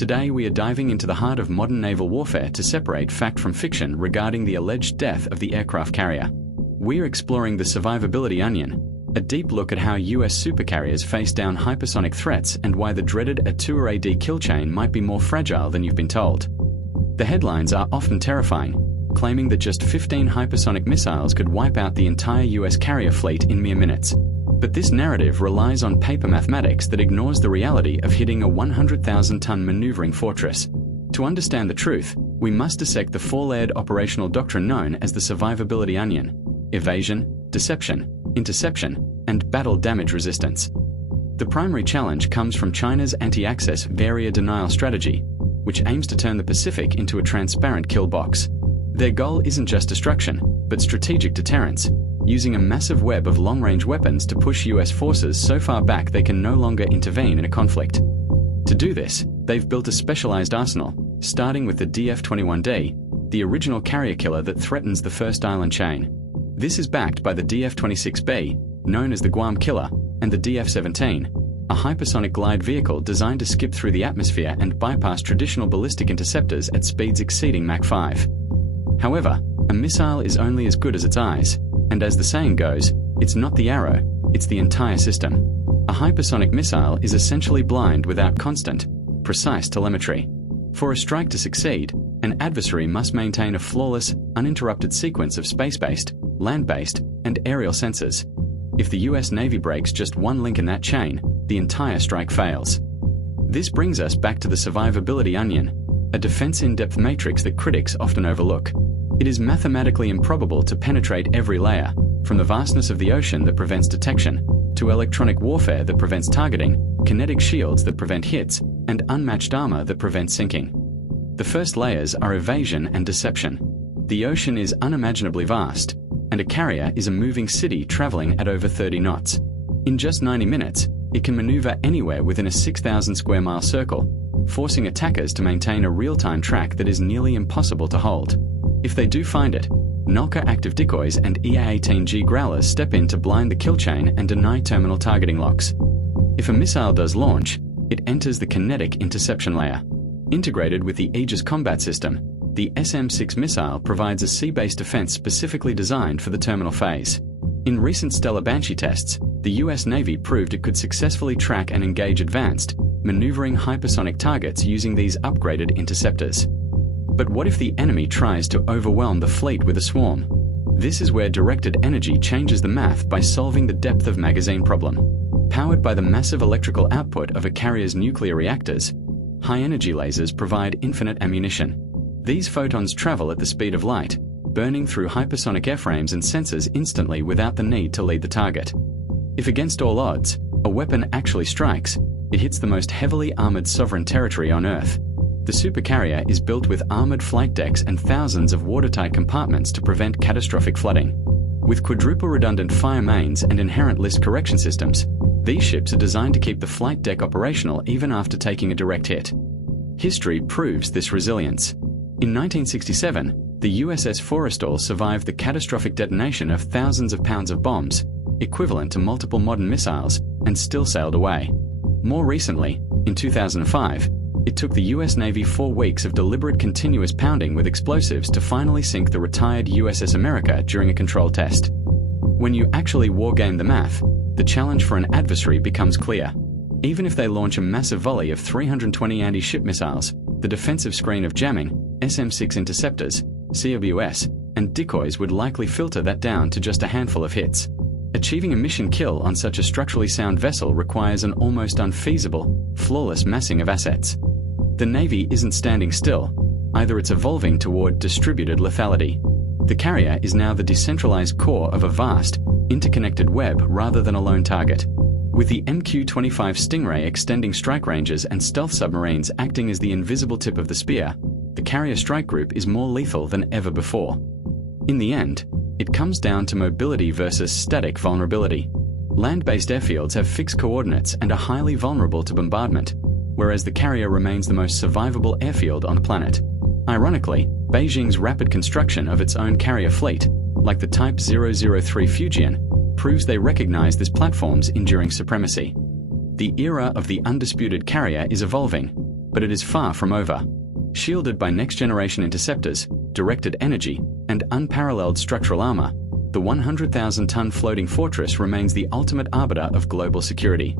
Today we are diving into the heart of modern naval warfare to separate fact from fiction regarding the alleged death of the aircraft carrier. We're exploring the Survivability Onion, a deep look at how US supercarriers face down hypersonic threats and why the dreaded A2D2 kill chain might be more fragile than you've been told. The headlines are often terrifying, claiming that just 15 hypersonic missiles could wipe out the entire US carrier fleet in mere minutes. But this narrative relies on paper mathematics that ignores the reality of hitting a 100,000-ton maneuvering fortress. To understand the truth, we must dissect the four-layered operational doctrine known as the Survivability Onion: evasion, deception, interception, and battle damage resistance. The primary challenge comes from China's anti-access barrier denial strategy, which aims to turn the Pacific into a transparent kill box. Their goal isn't just destruction, but strategic deterrence, using a massive web of long-range weapons to push US forces so far back they can no longer intervene in a conflict. To do this, they've built a specialized arsenal, starting with the DF-21D, the original carrier killer that threatens the first island chain. This is backed by the DF-26B, known as the Guam Killer, and the DF-17, a hypersonic glide vehicle designed to skip through the atmosphere and bypass traditional ballistic interceptors at speeds exceeding Mach 5. However, a missile is only as good as its eyes, and as the saying goes, it's not the arrow, it's the entire system. A hypersonic missile is essentially blind without constant, precise telemetry. For a strike to succeed, an adversary must maintain a flawless, uninterrupted sequence of space-based, land-based, and aerial sensors. If the US Navy breaks just one link in that chain, the entire strike fails. This brings us back to the Survivability Onion, a defense in-depth matrix that critics often overlook. It is mathematically improbable to penetrate every layer, from the vastness of the ocean that prevents detection, to electronic warfare that prevents targeting, kinetic shields that prevent hits, and unmatched armor that prevents sinking. The first layers are evasion and deception. The ocean is unimaginably vast, and a carrier is a moving city traveling at over 30 knots. In just 90 minutes, it can maneuver anywhere within a 6,000 square mile circle, forcing attackers to maintain a real-time track that is nearly impossible to hold. If they do find it, Nalka active decoys and EA-18G growlers step in to blind the kill chain and deny terminal targeting locks. If a missile does launch, it enters the kinetic interception layer. Integrated with the Aegis combat system, the SM-6 missile provides a sea-based defense specifically designed for the terminal phase. In recent Stellar Banshee tests, the US Navy proved it could successfully track and engage advanced, maneuvering hypersonic targets using these upgraded interceptors. But what if the enemy tries to overwhelm the fleet with a swarm? This is where directed energy changes the math by solving the depth of magazine problem. Powered by the massive electrical output of a carrier's nuclear reactors, high-energy lasers provide infinite ammunition. These photons travel at the speed of light, burning through hypersonic airframes and sensors instantly without the need to lead the target. If against all odds, a weapon actually strikes, it hits the most heavily armored sovereign territory on Earth. The Supercarrier is built with armored flight decks and thousands of watertight compartments to prevent catastrophic flooding. With quadruple redundant fire mains and inherent list correction systems, these ships are designed to keep the flight deck operational even after taking a direct hit. History proves this resilience. In 1967, the USS Forrestal survived the catastrophic detonation of thousands of pounds of bombs, equivalent to multiple modern missiles, and still sailed away. More recently, in 2005, it took the US Navy 4 weeks of deliberate continuous pounding with explosives to finally sink the retired USS America during a control test. When you actually wargame the math, the challenge for an adversary becomes clear. Even if they launch a massive volley of 320 anti-ship missiles, the defensive screen of jamming, SM-6 interceptors, CWS, and decoys would likely filter that down to just a handful of hits. Achieving a mission kill on such a structurally sound vessel requires an almost unfeasible, flawless massing of assets. The Navy isn't standing still, either it's evolving toward distributed lethality. The carrier is now the decentralized core of a vast, interconnected web rather than a lone target. With the MQ-25 Stingray extending strike ranges and stealth submarines acting as the invisible tip of the spear, the carrier strike group is more lethal than ever before. In the end, it comes down to mobility versus static vulnerability. Land-based airfields have fixed coordinates and are highly vulnerable to bombardment, whereas the carrier remains the most survivable airfield on the planet. Ironically, Beijing's rapid construction of its own carrier fleet, like the Type 003 Fujian, proves they recognize this platform's enduring supremacy. The era of the undisputed carrier is evolving, but it is far from over. Shielded by next-generation interceptors, directed energy, and unparalleled structural armor, the 100,000-ton floating fortress remains the ultimate arbiter of global security.